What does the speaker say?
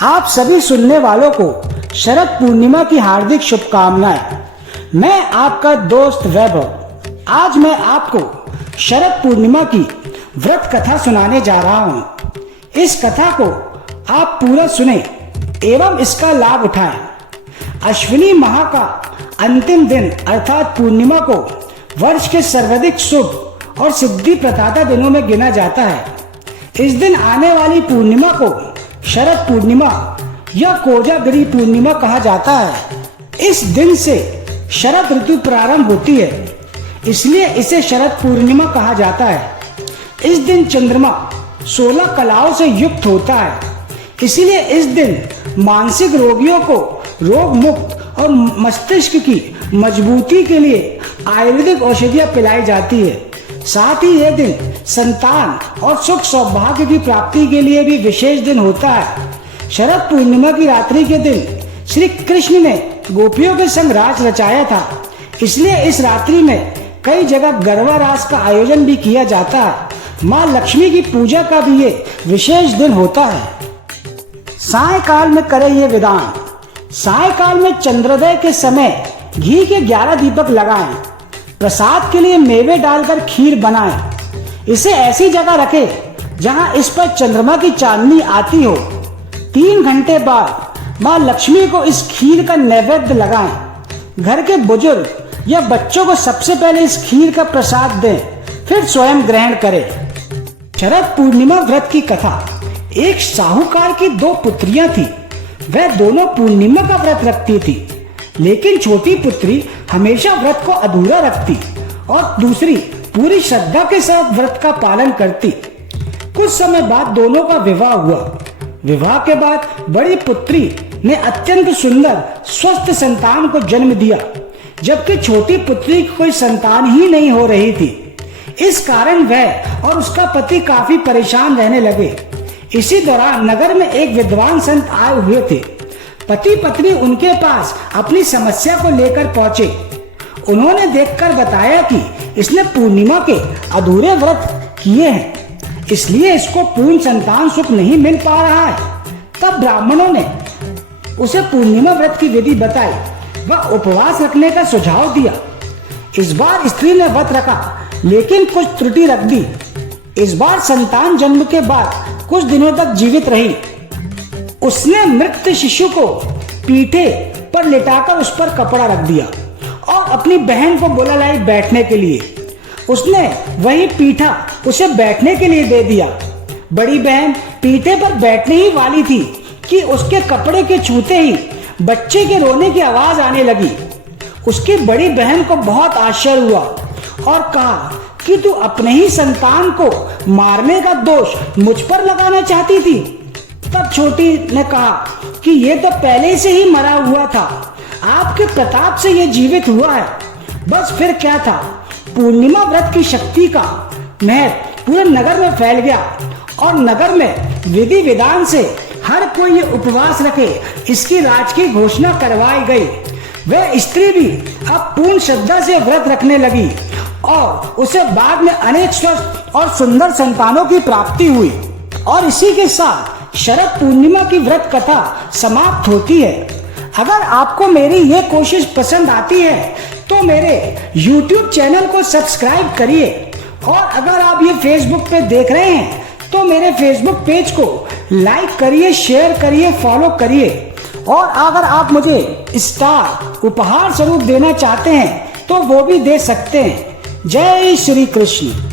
आप सभी सुनने वालों को शरद पूर्णिमा की हार्दिक शुभकामनाएं। मैं आपका दोस्त वैभव आज मैं आपको शरद पूर्णिमा की व्रत कथा सुनाने जा रहा हूँ। इस कथा को आप पूरा सुने एवं इसका लाभ उठाएं। अश्विनी माह का अंतिम दिन अर्थात पूर्णिमा को वर्ष के सर्वाधिक शुभ और सिद्धि प्रदाता दिनों में गिना जाता है। इस दिन आने वाली पूर्णिमा को शरद पूर्णिमा या कोजागिरी पूर्णिमा कहा जाता है। इस दिन से शरद ऋतु प्रारंभ होती है, इसलिए इसे शरद पूर्णिमा कहा जाता है। इस दिन चंद्रमा 16 कलाओं से युक्त होता है, इसलिए इस दिन मानसिक रोगियों को रोग मुक्त और मस्तिष्क की मजबूती के लिए आयुर्वेदिक औषधियां पिलाई जाती है। साथ ही यह दिन संतान और सुख सौभाग्य की प्राप्ति के लिए भी विशेष दिन होता है। शरद पूर्णिमा की रात्रि के दिन श्री कृष्ण ने गोपियों के संग रास रचाया था, इसलिए इस रात्रि में कई जगह गरबा रास का आयोजन भी किया जाता है। माँ लक्ष्मी की पूजा का भी ये विशेष दिन होता है। सायकाल में करें ये विधान। सायकाल में चंद्रोदय के समय घी के 11 दीपक लगाएं। प्रसाद के लिए मेवे डालकर खीर बनाएं। इसे ऐसी जगह रखें जहां इस पर चंद्रमा की चांदनी आती हो। 3 घंटे बाद माँ लक्ष्मी को इस खीर का नैवेद्य लगाएं। घर के बुजुर्ग या बच्चों को सबसे पहले इस खीर का प्रसाद दें, फिर स्वयं ग्रहण करें। शरद पूर्णिमा व्रत की कथा। एक साहूकार की 2 पुत्रियां थी। वह दोनों पूर्णिमा का व्रत रखती थी, लेकिन छोटी पुत्री हमेशा व्रत को अधूरा रखती और दूसरी पूरी श्रद्धा के साथ व्रत का पालन करती। कुछ समय बाद दोनों का विवाह हुआ। विवाह के बाद बड़ी पुत्री ने अत्यंत सुंदर स्वस्थ संतान को जन्म दिया, जबकि छोटी पुत्री की कोई संतान ही नहीं हो रही थी। इस कारण वह और उसका पति काफी परेशान रहने लगे। इसी दौरान नगर में एक विद्वान संत आए हुए थे। पति पत्नी उनके पास अपनी समस्या को लेकर पहुंचे। उन्होंने देखकर बताया कि इसने पूर्णिमा के अधूरे व्रत किए हैं, इसलिए इसको पूर्ण संतान सुख नहीं मिल पा रहा है। तब ब्राह्मणों ने उसे पूर्णिमा व्रत की विधि बताई व उपवास रखने का सुझाव दिया। इस बार स्त्री ने व्रत रखा, लेकिन कुछ त्रुटि रख दी। इस बार संतान जन्म के बाद कुछ दिनों तक जीवित रही। उसने मृत शिशु को पीठे पर लिटाकर उस पर कपड़ा रख दिया और अपनी बहन को बुलाई बैठने के लिए। उसने वही पीठा उसे बैठने के लिए दे दिया। बड़ी बहन पीठे पर बैठने ही वाली थी कि उसके कपड़े के छूते ही बच्चे के रोने की आवाज आने लगी। उसकी बड़ी बहन को बहुत आश्चर्य हुआ और कहा कि तू अपने ही संतान को मारने का दोष मुझ पर लगाना चाहती थी। तब छोटी ने कहा कि ये तो पहले से ही मरा हुआ था, आपके प्रताप से ये जीवित हुआ है। बस फिर क्या था, पूर्णिमा व्रत की शक्ति का महत्व पूरे नगर में फैल गया और नगर में विधि विधान से हर कोई ये उपवास रखे, इसकी राज की घोषणा करवाई गई। वह स्त्री भी अब पूर्ण श्रद्धा से व्रत रखने लगी और उसे बाद में अनेक स्वस्थ और सुंदर संतानों की प्राप्ति हुई। और इसी के साथ शरद पूर्णिमा की व्रत कथा समाप्त होती है। अगर आपको मेरी ये कोशिश पसंद आती है तो मेरे YouTube चैनल को सब्सक्राइब करिए, और अगर आप ये Facebook पे देख रहे हैं तो मेरे Facebook पेज को लाइक करिए, शेयर करिए, फॉलो करिए। और अगर आप मुझे स्टार उपहार स्वरूप देना चाहते हैं तो वो भी दे सकते हैं। जय श्री कृष्ण।